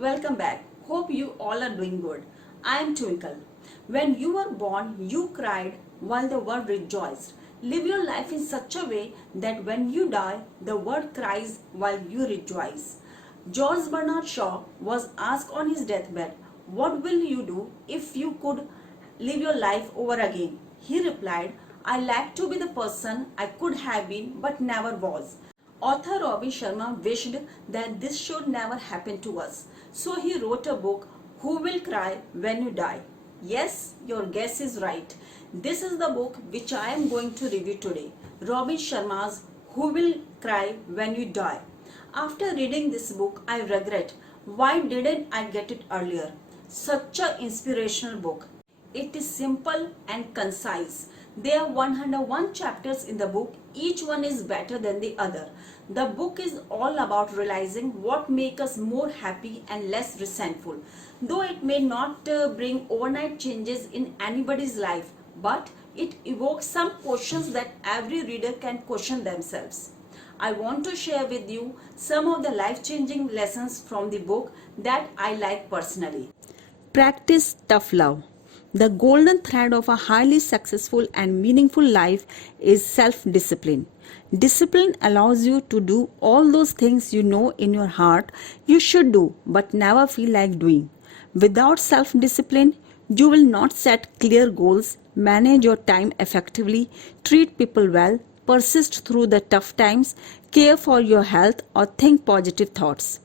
welcome back. Hope you all are doing good. I am Twinkle. When you were born, you cried while the world rejoiced. Live your life in such a way that when you die, the world cries while you rejoice. George Bernard Shaw was asked on his deathbed, "What will you do if you could live your life over again?" He replied, "I like to be the person I could have been but never was." Author Robin Sharma wished that this should never happen to us. So he wrote a book, Who Will Cry When You Die? Yes, your guess is right. This is the book which I am going to review today. Robin Sharma's Who Will Cry When You Die. After reading this book, I regret why didn't I get it earlier. Such an inspirational book. It is simple and concise. There are 101 chapters in the book. Each one is better than the other. The book is all about realizing what makes us more happy and less resentful. Though it may not bring overnight changes in anybody's life, but it evokes some questions that every reader can question themselves. I want to share with you some of the life-changing lessons from the book that I like personally. Practice tough love. The golden thread of a highly successful and meaningful life is self-discipline. Discipline allows you to do all those things you know in your heart you should do but never feel like doing. Without self-discipline, you will not set clear goals, manage your time effectively, treat people well, persist through the tough times, care for your health, or think positive thoughts.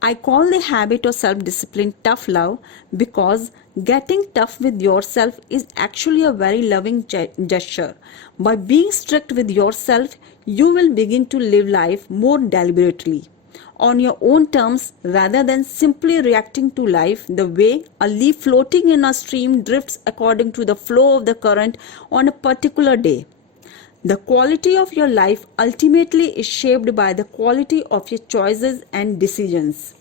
I call the habit of self-discipline tough love because getting tough with yourself is actually a very loving gesture. By being strict with yourself, you will begin to live life more deliberately, on your own terms, rather than simply reacting to life the way a leaf floating in a stream drifts according to the flow of the current on a particular day. The quality of your life ultimately is shaped by the quality of your choices and decisions.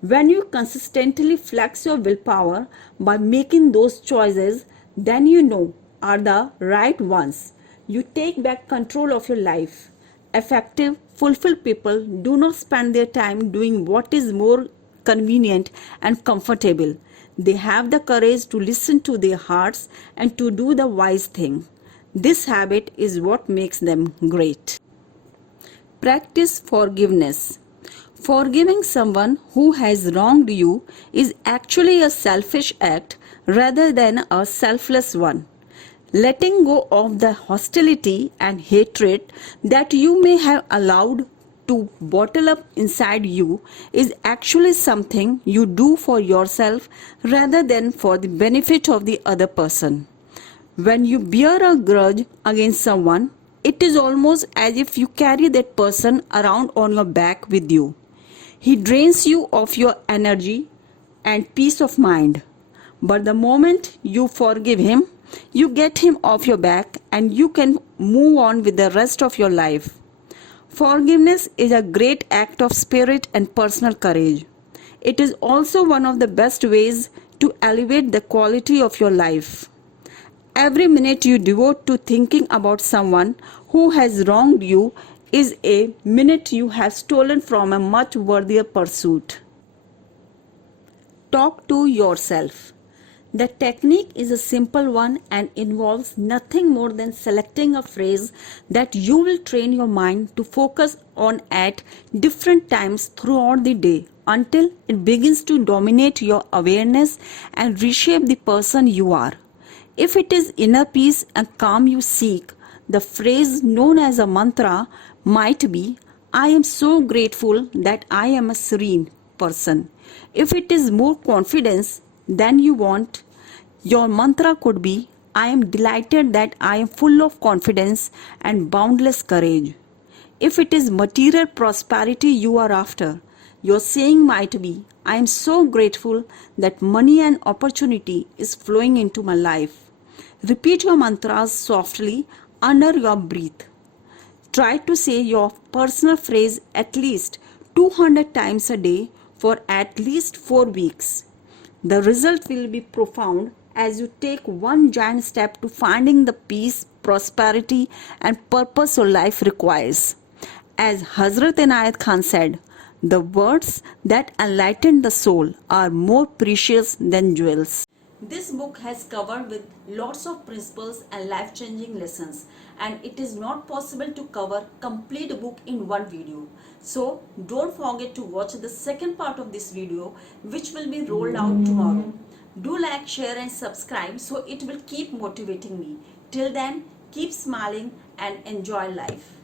When you consistently flex your willpower by making those choices, then you know are the right ones. You take back control of your life. Effective, fulfilled people do not spend their time doing what is more convenient and comfortable. They have the courage to listen to their hearts and to do the wise thing. This habit is what makes them great. Practice forgiveness. Forgiving someone who has wronged you is actually a selfish act rather than a selfless one. Letting go of the hostility and hatred that you may have allowed to bottle up inside you is actually something you do for yourself rather than for the benefit of the other person. When you bear a grudge against someone, it is almost as if you carry that person around on your back with you. He drains you of your energy and peace of mind. But the moment you forgive him, you get him off your back and you can move on with the rest of your life. Forgiveness is a great act of spirit and personal courage. It is also one of the best ways to elevate the quality of your life. Every minute you devote to thinking about someone who has wronged you is a minute you have stolen from a much worthier pursuit. Talk to yourself. The technique is a simple one and involves nothing more than selecting a phrase that you will train your mind to focus on at different times throughout the day until it begins to dominate your awareness and reshape the person you are. If it is inner peace and calm you seek, the phrase known as a mantra might be, "I am so grateful that I am a serene person." If it is more confidence than you want, your mantra could be, "I am delighted that I am full of confidence and boundless courage." If it is material prosperity you are after, your saying might be, "I am so grateful that money and opportunity is flowing into my life." Repeat your mantras softly under your breath. Try to say your personal phrase at least 200 times a day for at least 4 weeks. The result will be profound as you take one giant step to finding the peace, prosperity, and purpose your life requires. As Hazrat Inayat Khan said, The words that enlighten the soul are more precious than jewels. This book has covered with lots of principles and life-changing lessons, and it is not possible to cover complete book in one video. So don't forget to watch the second part of this video, which will be rolled out tomorrow. Do like, share and subscribe so it will keep motivating me. Till then, keep smiling and enjoy life.